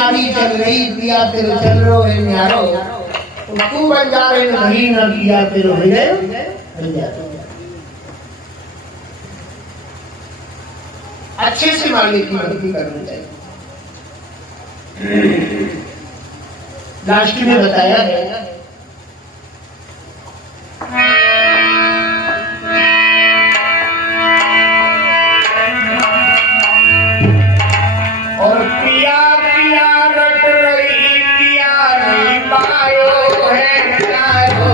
न्यारी चल रही पिया तेरे चल रो है न्यारो, तू बन जा रहे नहीं न पिया तेरे हृदय बन जाते। अच्छे से मालिक की भक्ति करनी चाहिए। लास्ट में बताया है और पिया पिया रट रही पिया नहीं पायो है न्यारो,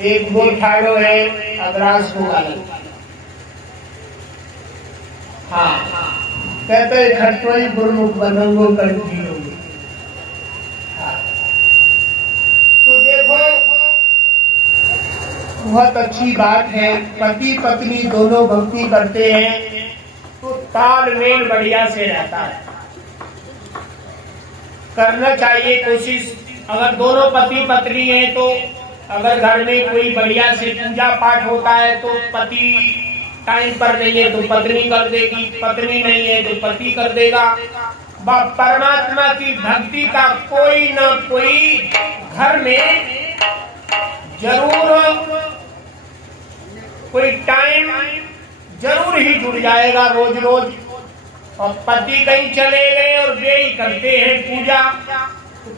एक बोल ठाड़ो है अदरास को गाली। हाँ कहते खटोई गुरमुख बनोगो कंठी होगी। हाँ तो देखो बहुत अच्छी बात है, पति पत्नी दोनों भक्ति करते हैं तो तालमेल बढ़िया से रहता है, करना चाहिए कोशिश। अगर दोनों पति पत्नी हैं तो अगर घर में कोई बढ़िया से पूजा पाठ होता है तो पति टाइम पर नहीं है तो पत्नी कर देगी, पत्नी नहीं है तो पति कर देगा। परमात्मा की भक्ति का कोई न कोई घर में जरूर कोई टाइम जरूर ही जुड़ जाएगा रोज रोज। और पति कहीं चले गए और वे ही करते हैं पूजा,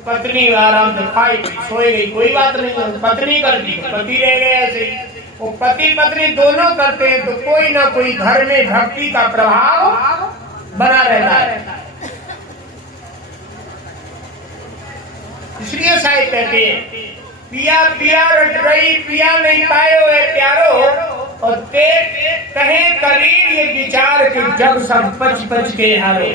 पत्नी आराम से खाई सोए गई, कोई बात नहीं, पत्नी कर दी पति रह गए ऐसे ही। वो पति पत्नी दोनों करते हैं तो कोई ना कोई घर में भक्ति का प्रभाव बना रहता है। इसलिए साहिब कहते हैं पिया पिया रट रही पिया नहीं पायो है प्यारो, और ते कहे कबीर ये विचार के जब सब पच पच के हारो।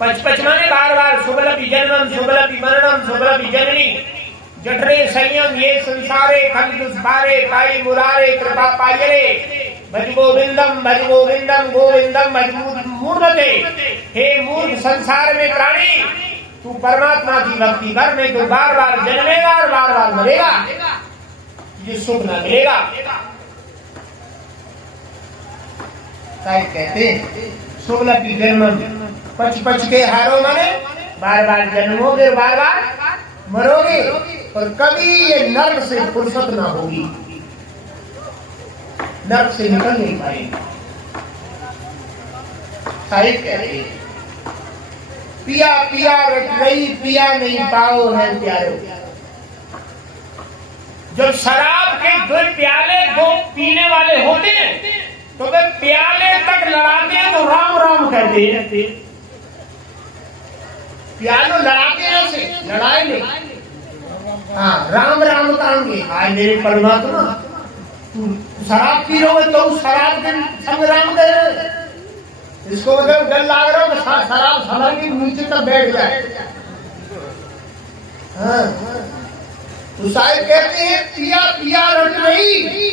पच पच माने बार बार, शुभलपि जन्मम शुभलपि मरणम शुभलपि जननी जठरे संयम ये संसारे खंड दुष्पारे पाई मुरारे कृपा पायरे भज गोविंदम गोविंदम भज मूर्धते। हे मूर्ख संसार में प्राणी तू परमात्मा की भक्ति कर, नहीं तो बार बार जन्मेगा और बार बार मरेगा, ये सुख न मिलेगा। कहते शुभलपि जन्मम पच पच के हारो माने बार बार जन्मोगे बार बार मरोगे, और कभी ये नर्क से फुर्सत ना होगी, नर्क से निकल नहीं पाएगी। साहिब कहते पिया पिया रट रही पिया नहीं पाओ है प्यारो। जब शराब के दो प्याले दो पीने वाले होते हैं तो वे प्याले तक लड़ाते हैं तो राम राम कहते हैं। प्यालो लड़ाते हैं से लड़ाई नहीं, हाँ राम राम कहेंगे। आज मेरे परमात्मा तू शराब पी रहे हो तो शराब के संग राम कह रहे, इसको मतलब डर लाग रहा हो शराब समझ के नीचे तक बैठ जाए। हाँ तो साहिब कहते हैं पिया पिया रट रही,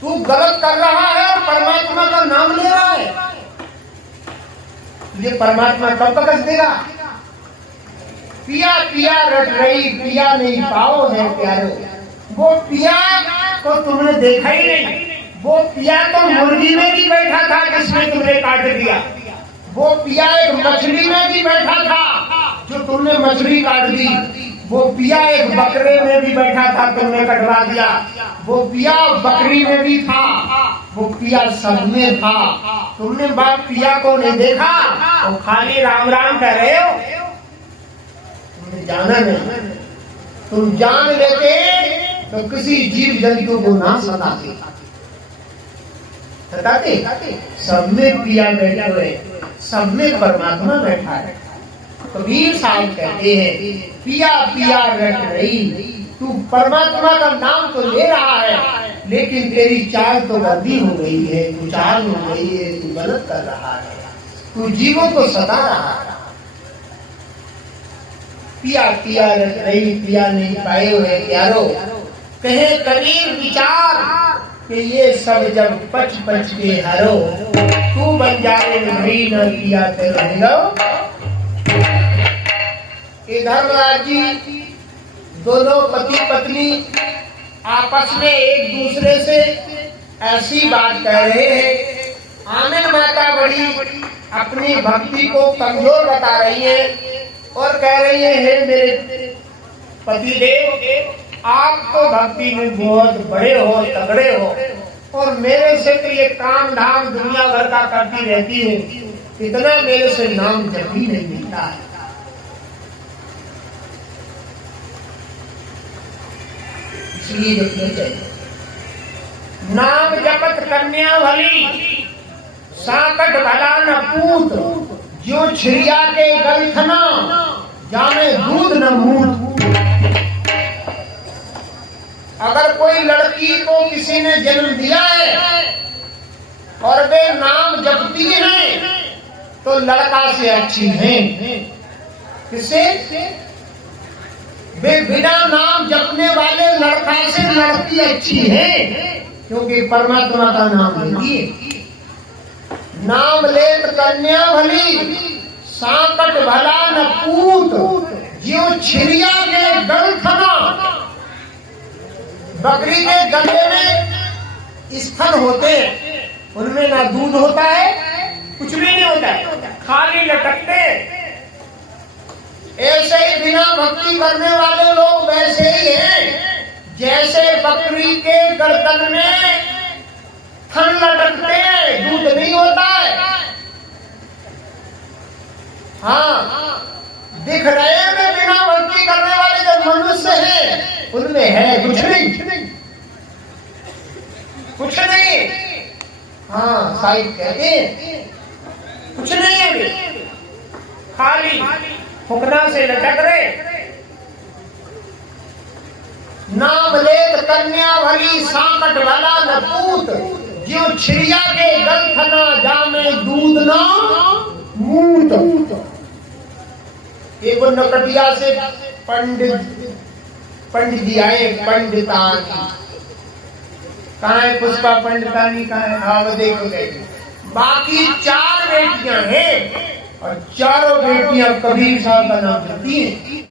तू गलत कर रहा है और परमात्मा का नाम ले रहा है, ये परमात्मा कब पकड़ देगा। पिया पिया रट रही पिया नहीं पाओ है प्यारो। वो पिया तो तुमने देखा ही नहीं, वो पिया तो मुर्गी में भी बैठा था जिसने तुमने काट दिया, वो पिया एक मछली में भी बैठा था जो तुमने मछली काट दी, वो पिया एक बकरे में भी बैठा था, तुमने कटवा दिया। वो पिया बकरी में भी था, वो पिया सब में था। तुमने बाप पिया को नहीं देखा और खाली राम राम कह रहे हो। तुमने जाना नहीं। तुम जान लेते तो किसी जीव जंतु को ना सताते। सब में पिया बैठा हुए, सब में परमात्मा बैठा है। कबीर साहब कहते हैं, पिया पिया रट रही, तू परमात्मा का नाम तो ले रहा है, लेकिन तेरी चाल तो गंदी हो गई है, तू चाल हो गई है, तू गलत कर रहा है, तू जीवों को सता रहा है। पिया पिया रट रही, पिया नहीं पाए हुए प्यारो, कहे कबीर विचार कि ये सब जब पच पच के हरो, तू बन जाए नहीं न पिया ते रहेगा। धर्मराज जी दोनों पति पत्नी आपस में एक दूसरे से ऐसी बात कह रहे हैं। आनंद माता बड़ी अपनी भक्ति को कमजोर बता रही है और कह रही है, हे मेरे पति देव, आप तो भक्ति में बहुत बड़े हो, तगड़े हो, और मेरे से तो ये काम धाम दुनिया भर का करती रहती है, इतना मेरे से नाम जप ही नहीं मिलता है। इसलिए देखना चाहिए, नाम जपत कन्या भली, साकट भला न पूत, जो छिड़िया के गलखना, जाने दूध न मूत। अगर कोई लड़की को किसी ने जन्म दिया है और वे नाम जपती हैं, तो लड़का से अच्छी हैं। किससे? वे बिना नाम जपने वाले लड़का से लड़की अच्छी है, क्योंकि परमात्मा का नाम लेती है। नाम लेत कन्या भली, साकट भला न पूत, जो छिड़िया के गलखना, बकरी के गले में स्थल होते हैं, उनमें ना दूध होता है, कुछ भी नहीं होता है, खाली लटकते। ऐसे ही बिना भक्ति करने वाले लोग वैसे ही हैं, जैसे बकरी के गर्दन में थन लटकते हैं, दूध नहीं होता है। हाँ, दिख रहे हैं बिना भक्ति करने वाले जो मनुष्य हैं, उनमें है कुछ नहीं, कुछ नहीं। हाँ, साहिब कहते हैं कुछ नहीं है, खाली फुकना से लटक रहे। नाम लेत कन्या भली, साकट भला न पूत, जो छिड़िया के गलखना, जामे दूध न मूत। एक नकटिया से पंडित जी आए, पंडितानी कहाँ है, पुष्पा पंडितानी कहाँ है? हाँ, वो देखो देखो, बाकी 4 बेटियां हैं और चारों बेटियां कबीर साहब का नाम लेती हैं।